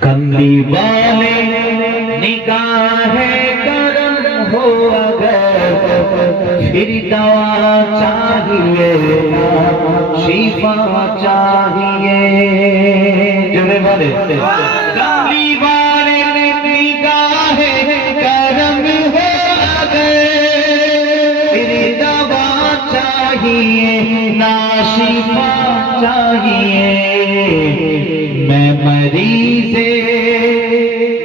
کملی والے نگاہ کرم ہو اگر پھر دوا چاہیے شفا چاہیے جڑے والے کملی والے نگاہ کرم ہو اگر پھر دوا چاہیے نا شفا چاہیے میں مریض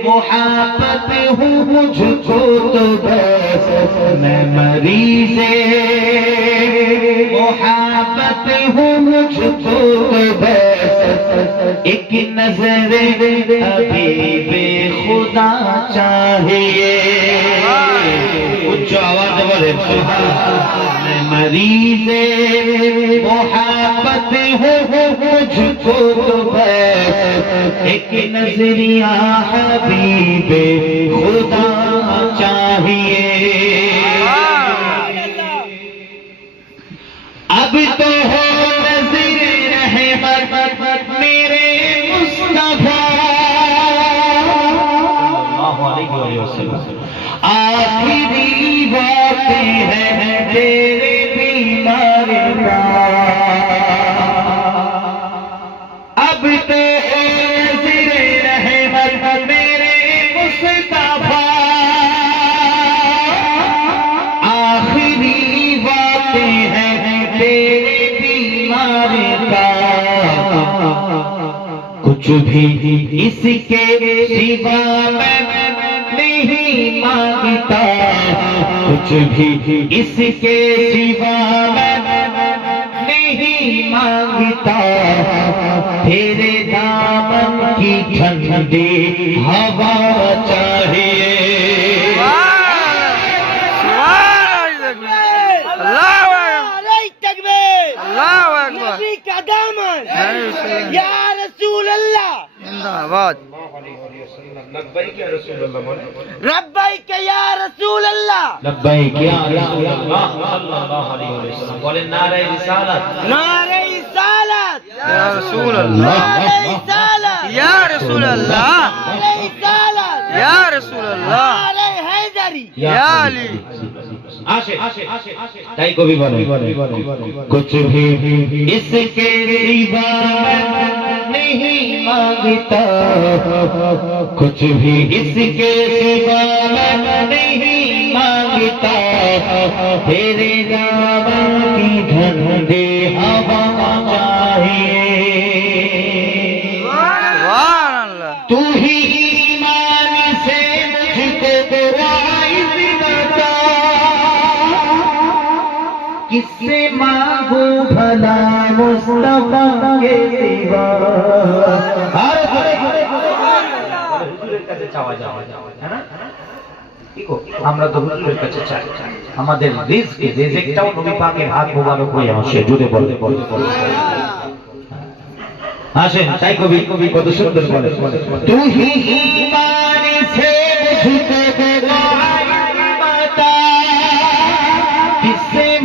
محبت ہوں مجھ کو تو بس میں مریض محبت ہوں مجھ کو تو بس ایک نظر حبیب خدا چاہیے اچھا آواز بولے میں مریض محبت ہوں مجھ کو تو بس ایک نظریہ حبیب خدا چاہیے اب تو ہو نظر رحمت میرے مصطفیٰ آخری وقت ہے تیرے بیمار کا اب تو نظر رحمت میرے مصطفیٰ آخری وقت ہے تیرے بیمار کا کچھ بھی اس کے سوا میں نہیں مانگتا کچھ بھی اس کے سوا میں نہیں مانگتا تیرے دامن کی ٹھنڈی ہوا چاہیے نبی کا دامن یا رسول اللہ زندہ لبیک یا رسول اللہ ربیک یا رسول اللہ لبیک یا رسول اللہ صلی اللہ علیہ وسلم بولے نعرہ رسالت نعرہ رسالت یا رسول اللہ نعرہ رسالت یا رسول اللہ نعرہ رسالت یا رسول اللہ نعرہ حیدری یا علی تائی کو بھی بولے کچھ بھی اس کے سوا نہیں مانگتا کچھ بھی اس کے سوا نہیں مانگتا تیرے دامن کی ٹھنڈی ہوا چاہیے سبحان اللہ تو ہی ایمان سے مجھ کو وائز بتا کس سے مانگو بھلا مصطفیٰ کے سوا আমরা তো হুজুরের কাছে চাই আমাদের রিজকটাও নবী পাকের হাত মোবারক হয়ে আসে জুড়ে বলে আসেন তাই কবি কত সুন্দর বলে তু হি ঈমান সে মুঝকো দুআ বতা কিসে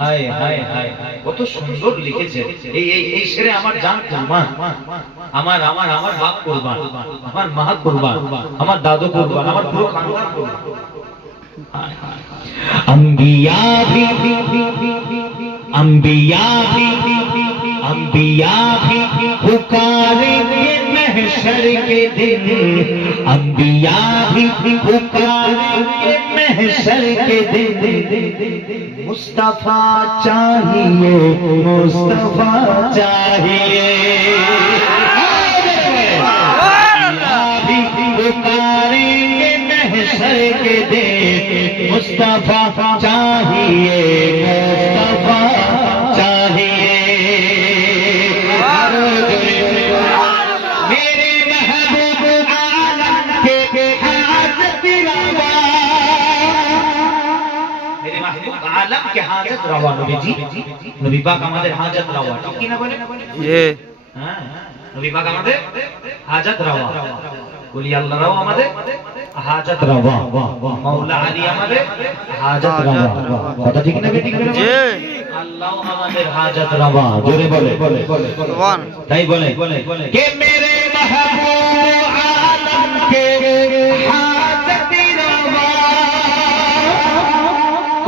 হায় হায় হায় কত সুন্দর লিখেছে এই শেরে আমার জান কুরবান আমার বাপ কুরবান আমার মা কুরবান আমার দাদু কুরবান আমার পুরো খানদান কুরবান انبیاء بھی پکاریں گے محشر کے دن انبیاء بھی پکاریں گے محشر کے دن مصطفیٰ چاہیے مصطفیٰ چاہیے پکاریں گے محشر کے دن مصطفیٰ چاہیے مصطفیٰ چاہیے میرے محبوب عالم کے حاجت روا میرے محبوب عالم کے حاجت روا نبی جی نبی پاک ہمارے حاجت روا ٹھیک نہ بولے یہ نبی پاک ہمارے حاجت روا বলি আল্লাহরাও আমাদের হাজত রওয়া মাওলা আলী আমাদের হাজত রওয়া কথা ঠিক না ঠিক না জি আল্লাহ আমাদের হাজত রওয়া জোরে বলে সুবহান তাই বলে কে মেরে মাহবুব আলম কে হাজত রওয়া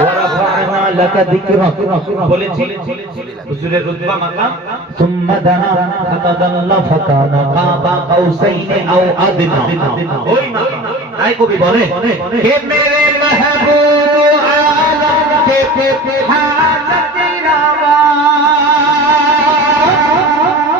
ورفعنا لك ذكرك বলেছি হুজুরের রুতবা মাকাম ثم دنا فتدل فكان قاب قوسين او ادنى ওই মাকাম তাই কবি বলে কে মেরে মাহবুব আলম কে হাজত রওয়া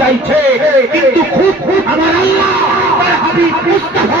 চাইছে কিন্তু খুদ আমার আল্লাহ তার হাবিব মুস্তাফা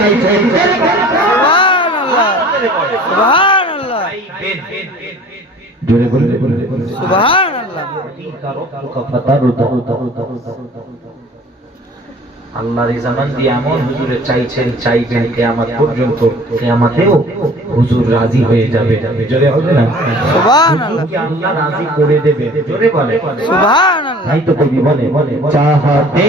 চাইছে সুবহানাল্লাহ সুবহানাল্লাহ জোরে বলে সুবহানাল্লাহ আল্লাহর জামান দিয়ে এমন হুজুরে চাইছেন চাইবেন কিয়ামত পর্যন্ত কিয়ামতেও হুজুর রাজি হয়ে যাবে জোরে হবে না সুবহানাল্লাহ হুজুরকে আল্লাহ রাজি করে দেবে জোরে বলে সুবহানাল্লাহ তাই তো কবি বলে চাহতে